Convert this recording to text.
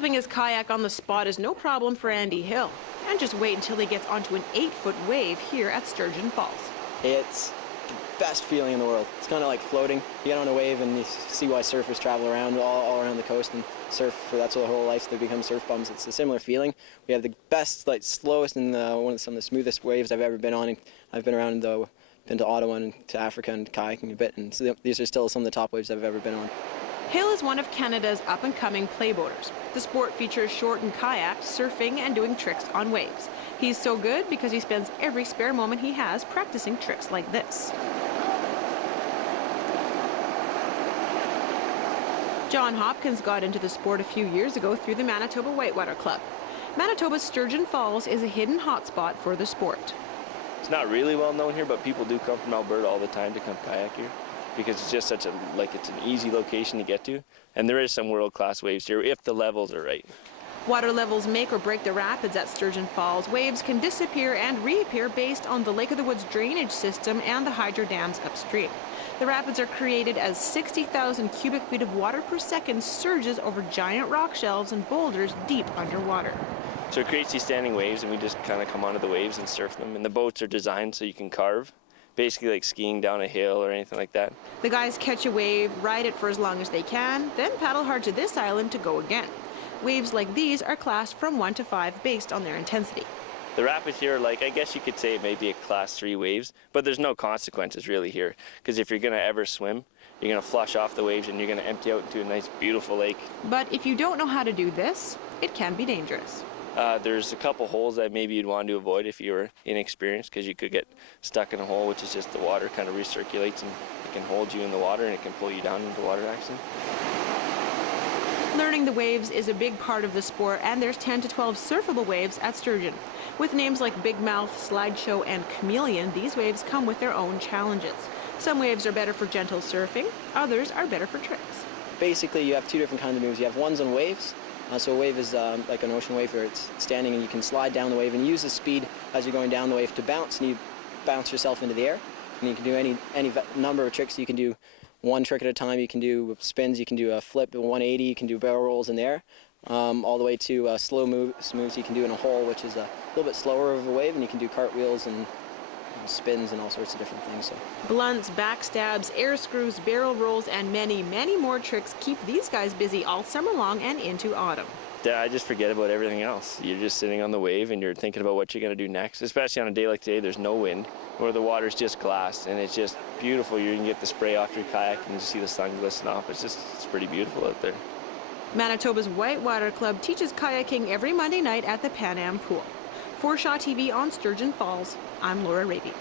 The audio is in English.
Flipping his kayak on the spot is no problem for Andy Hill. And just wait until he gets onto an 8-foot wave here at Sturgeon Falls. It's the best feeling in the world. It's kind of like floating. You get on a wave and you see why surfers travel around all around the coast and surf for that's their whole life. They become surf bums. It's a similar feeling. We have the best, slowest, and some of the smoothest waves I've ever been on. I've been around, been to Ottawa and to Africa and kayaking a bit, and so these are still some of the top waves I've ever been on. Hill is one of Canada's up-and-coming playboaters. The sport features shortened kayaks, surfing, and doing tricks on waves. He's so good because he spends every spare moment he has practicing tricks like this. John Hopkins got into the sport a few years ago through the Manitoba Whitewater Club. Manitoba's Sturgeon Falls is a hidden hotspot for the sport. It's not really well known here, but people do come from Alberta all the time to come kayak here, because it's just such it's an easy location to get to. And there is some world-class waves here if the levels are right. Water levels make or break the rapids at Sturgeon Falls. Waves can disappear and reappear based on the Lake of the Woods drainage system and the hydro dams upstream. The rapids are created as 60,000 cubic feet of water per second surges over giant rock shelves and boulders deep underwater. So it creates these standing waves, and we just kind of come onto the waves and surf them. And the boats are designed so you can carve, basically like skiing down a hill or anything like that. The guys catch a wave, ride it for as long as they can, then paddle hard to this island to go again. Waves like these are classed from 1 to 5 based on their intensity. The rapids here are I guess you could say maybe a class 3 waves, but there's no consequences really here, because if you're going to ever swim, you're going to flush off the waves and you're going to empty out into a nice beautiful lake. But if you don't know how to do this, it can be dangerous. There's a couple holes that maybe you'd want to avoid if you were inexperienced, because you could get stuck in a hole, which is just the water kind of recirculates and it can hold you in the water and it can pull you down into the water actually. Learning the waves is a big part of the sport, and there's 10 to 12 surfable waves at Sturgeon. With names like Big Mouth, Slideshow, and Chameleon, these waves come with their own challenges. Some waves are better for gentle surfing, others are better for tricks. Basically, you have two different kinds of moves. You have ones on waves. So a wave is like an ocean wave where it's standing and you can slide down the wave and use the speed as you're going down the wave to bounce, and you bounce yourself into the air. And you can do any number of tricks. You can do one trick at a time. You can do spins. You can do a flip, a 180. You can do barrel rolls in the air, all the way to slow moves you can do in a hole, which is a little bit slower of a wave, and you can do cartwheels and spins and all sorts of different things. So. Blunts, backstabs, air screws, barrel rolls, and many, many more tricks keep these guys busy all summer long and into autumn. I just forget about everything else. You're just sitting on the wave and you're thinking about what you're going to do next, especially on a day like today. There's no wind, where the water's just glass, and it's just beautiful. You can get the spray off your kayak and you see the sun glisten off. It's pretty beautiful out there. Manitoba's Whitewater Club teaches kayaking every Monday night at the Pan Am Pool. For Shaw TV on Sturgeon Falls, I'm Laura Raby.